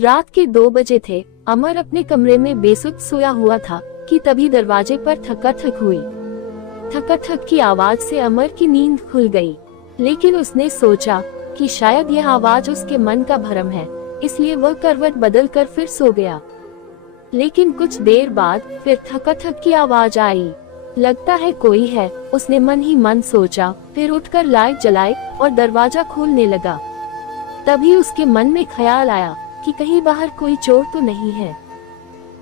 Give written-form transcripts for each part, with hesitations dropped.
रात के 2 बजे थे। अमर अपने कमरे में बेसुध सोया हुआ था कि तभी दरवाजे पर थकाथक हुई। थकाथक की आवाज से अमर की नींद खुल गई, लेकिन उसने सोचा कि शायद यह आवाज उसके मन का भ्रम है, इसलिए वह करवट बदल कर फिर सो गया। लेकिन कुछ देर बाद फिर थकाथक की आवाज आई। लगता है कोई है, उसने मन ही मन सोचा। फिर उठकर लाइट जलाई और दरवाजा खोलने लगा। तभी उसके मन में ख्याल आया कि कहीं बाहर कोई चोर तो नहीं है।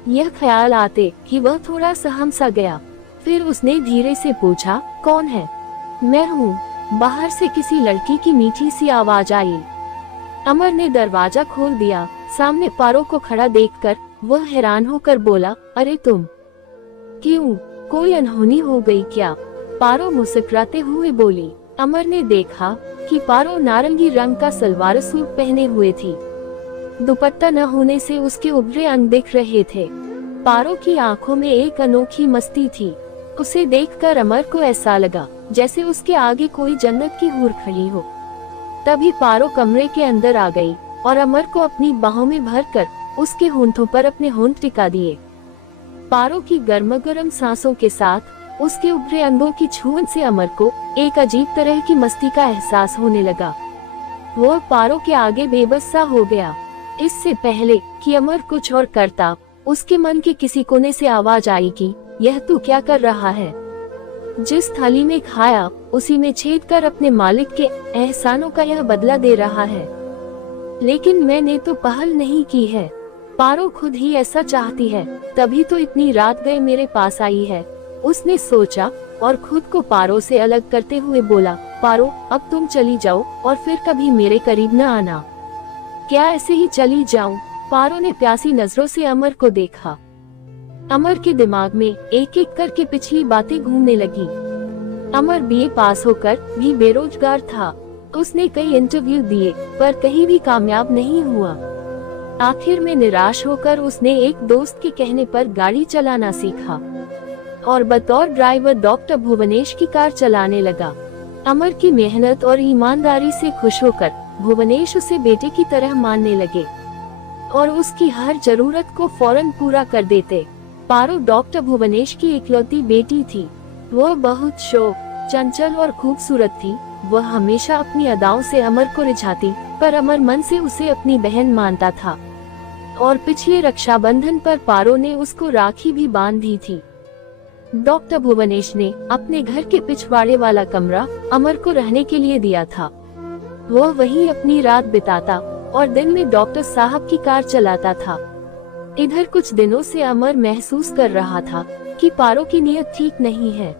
यह ख्याल आते कि वह थोड़ा सहम सा गया। फिर उसने धीरे से पूछा, कौन है? मैं हूँ। बाहर से किसी लड़की की मीठी सी आवाज आई। अमर ने दरवाजा खोल दिया। सामने पारो को खड़ा देखकर वह हैरान होकर बोला, अरे तुम? क्यों, कोई अनहोनी हो गई क्या? पारो मुस्कुराते हुए बोली। अमर ने देखा कि पारो नारंगी रंग का सलवार सूट पहने हुए थी। दुपट्टा न होने से उसके उभरे अंग दिख रहे थे। पारो की आंखों में एक अनोखी मस्ती थी। उसे देखकर अमर को ऐसा लगा जैसे उसके आगे कोई जन्नत की हूर खड़ी हो। तभी पारो कमरे के अंदर आ गई और अमर को अपनी बाहों में भरकर उसके होंठों पर अपने होंठ टिका दिए। पारो की गर्म-गर्म सांसों के साथ उसके उभरे अंगों की छून से अमर को एक अजीब तरह की मस्ती का एहसास होने लगा। वह पारो के आगे बेबस सा हो गया। इससे पहले कि अमर कुछ और करता, उसके मन के किसी कोने से आवाज आई कि यह तू क्या कर रहा है? जिस थाली में खाया उसी में छेद कर अपने मालिक के एहसानों का यह बदला दे रहा है। लेकिन मैंने तो पहल नहीं की है। पारो खुद ही ऐसा चाहती है, तभी तो इतनी रात गए मेरे पास आई है। उसने सोचा और खुद को पारो से अलग करते हुए बोला, पारो अब तुम चली जाओ और फिर कभी मेरे करीब न आना। क्या ऐसे ही चली जाऊं? पारो ने प्यासी नजरों से अमर को देखा। अमर के दिमाग में एक एक करके पिछली बातें घूमने लगी। अमर बीए पास होकर भी बेरोजगार था। उसने कई इंटरव्यू दिए पर कहीं भी कामयाब नहीं हुआ। आखिर में निराश होकर उसने एक दोस्त के कहने पर गाड़ी चलाना सीखा और बतौर ड्राइवर डॉक्टर भुवनेश की कार चलाने लगा। अमर की मेहनत और ईमानदारी से खुश होकर भुवनेश उसे बेटे की तरह मानने लगे और उसकी हर जरूरत को फौरन पूरा कर देते। पारो डॉक्टर भुवनेश की इकलौती बेटी थी। वह बहुत शौक, चंचल और खूबसूरत थी। वह हमेशा अपनी अदाओं से अमर को रिझाती, पर अमर मन से उसे अपनी बहन मानता था। और पिछले रक्षाबंधन पर पारो ने उसको राखी भी बांध दी थी। डॉक्टर भुवनेश ने अपने घर के पिछवाड़े वाला कमरा अमर को रहने के लिए दिया था। वह वहीं अपनी रात बिताता और दिन में डॉक्टर साहब की कार चलाता था। इधर कुछ दिनों से अमर महसूस कर रहा था कि पारो की नीयत ठीक नहीं है।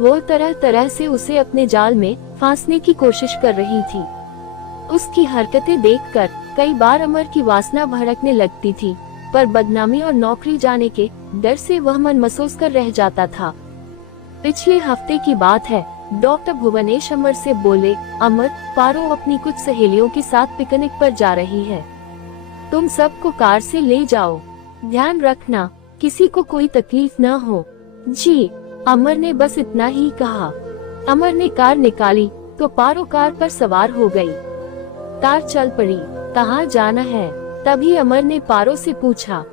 वो तरह तरह से उसे अपने जाल में फांसने की कोशिश कर रही थी। उसकी हरकतें देखकर कई बार अमर की वासना भड़कने लगती थी, पर बदनामी और नौकरी जाने के डर से वह मन मसोस कर रह जाता था। पिछले हफ्ते की बात है। डॉक्टर भुवनेश अमर से बोले, अमर, पारो अपनी कुछ सहेलियों के साथ पिकनिक पर जा रही है। तुम सबको कार से ले जाओ। ध्यान रखना किसी को कोई तकलीफ न हो। जी। अमर ने बस इतना ही कहा। अमर ने कार निकाली तो पारो कार पर सवार हो गई। कार चल पड़ी। कहाँ जाना है? तभी अमर ने पारो से पूछा।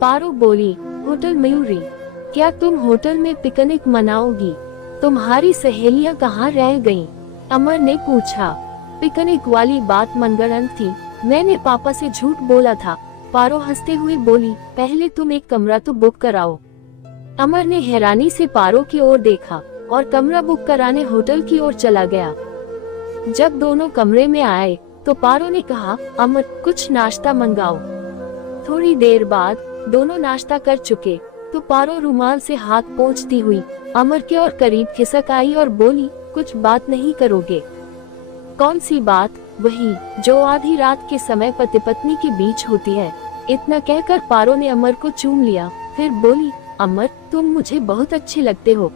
पारो बोली, होटल मयूरी। क्या तुम होटल में पिकनिक मनाओगी? तुम्हारी सहेलियां कहाँ रह गईं? अमर ने पूछा। पिकनिक वाली बात मनगढ़ंत थी। मैंने पापा से झूठ बोला था। पारो हंसते हुए बोली, पहले तुम एक कमरा तो बुक कराओ। अमर ने हैरानी से पारो की ओर देखा और कमरा बुक कराने होटल की ओर चला गया। जब दोनों कमरे में आए तो पारो ने कहा, अमर, कुछ नाश्ता मंगाओ। थोड़ी देर बाद दोनों नाश्ता कर चुके तो पारो रुमाल से हाथ पोंछती हुई अमर के और करीब खिसक आई और बोली, कुछ बात नहीं करोगे? कौन सी बात? वही जो आधी रात के समय पति पत्नी के बीच होती है। इतना कहकर पारो ने अमर को चूम लिया। फिर बोली, अमर, तुम मुझे बहुत अच्छे लगते हो।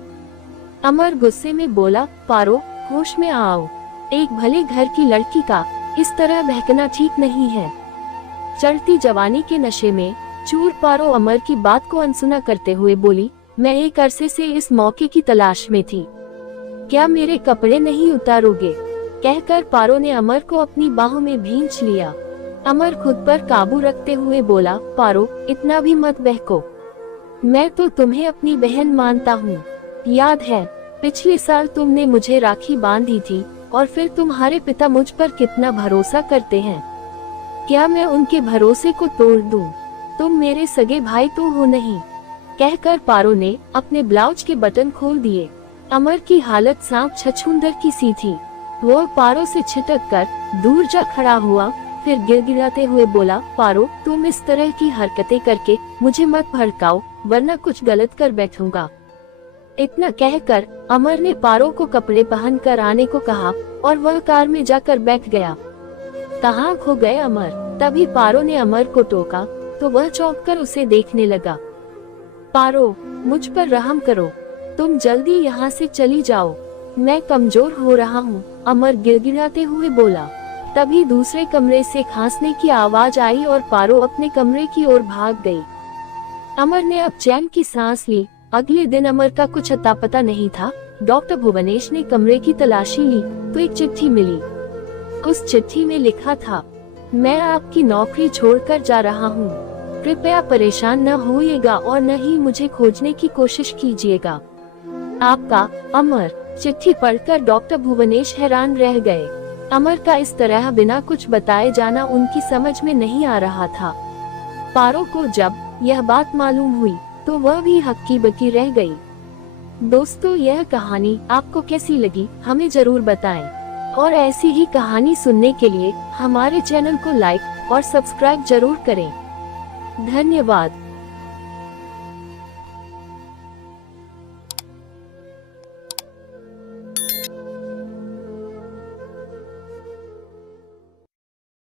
अमर गुस्से में बोला, पारो, होश में आओ। एक भले घर की लड़की का इस तरह बहकना ठीक नहीं है। चढ़ती जवानी के नशे में चूर पारो अमर की बात को अनसुना करते हुए बोली, मैं एक अरसे से इस मौके की तलाश में थी। क्या मेरे कपड़े नहीं उतारोगे? कहकर पारो ने अमर को अपनी बाहों में भींच लिया। अमर खुद पर काबू रखते हुए बोला, पारो, इतना भी मत बहको। मैं तो तुम्हें अपनी बहन मानता हूँ। याद है, पिछले साल तुमने मुझे राखी बांधी थी और फिर तुम्हारे पिता मुझ पर कितना भरोसा करते हैं। क्या मैं उनके भरोसे को तोड़ दूं? तुम मेरे सगे भाई तो हो नहीं। कहकर पारो ने अपने ब्लाउज के बटन खोल दिए। अमर की हालत सांप छछूंदर की सी थी। वो पारो से छिटक कर दूर जा खड़ा हुआ, फिर गिड़गिड़ाते हुए बोला, पारो, तुम इस तरह की हरकतें करके मुझे मत भड़काओ, वरना कुछ गलत कर बैठूंगा। इतना कहकर अमर ने पारो को कपड़े पहन कर आने को कहा और वह कार में जाकर बैठ गया। कहाँ खो गए अमर? तभी पारो ने अमर को टोका तो वह चौंक कर उसे देखने लगा। पारो, मुझ पर रहम करो, तुम जल्दी यहाँ से चली जाओ, मैं कमजोर हो रहा हूँ, अमर गिड़गिड़ाते हुए बोला। तभी दूसरे कमरे से खांसने की आवाज आई और पारो अपने कमरे की ओर भाग गई। अमर ने अब चैन की सांस ली। अगले दिन अमर का कुछ अता पता नहीं था। डॉक्टर भुवनेश ने कमरे की तलाशी ली तो एक चिट्ठी मिली। उस चिट्ठी में लिखा था, मैं आपकी नौकरी छोड़कर जा रहा हूँ, कृपया परेशान न होइएगा और न ही मुझे खोजने की कोशिश कीजिएगा। आपका अमर। चिट्ठी पढ़कर डॉक्टर भुवनेश हैरान रह गए। अमर का इस तरह बिना कुछ बताए जाना उनकी समझ में नहीं आ रहा था। पारो को जब यह बात मालूम हुई तो वह भी हक्की बक्की रह गई। दोस्तों, यह कहानी आपको कैसी लगी हमें जरूर बताएं और ऐसी ही कहानी सुनने के लिए हमारे चैनल को लाइक और सब्सक्राइब जरूर करें। धन्यवाद।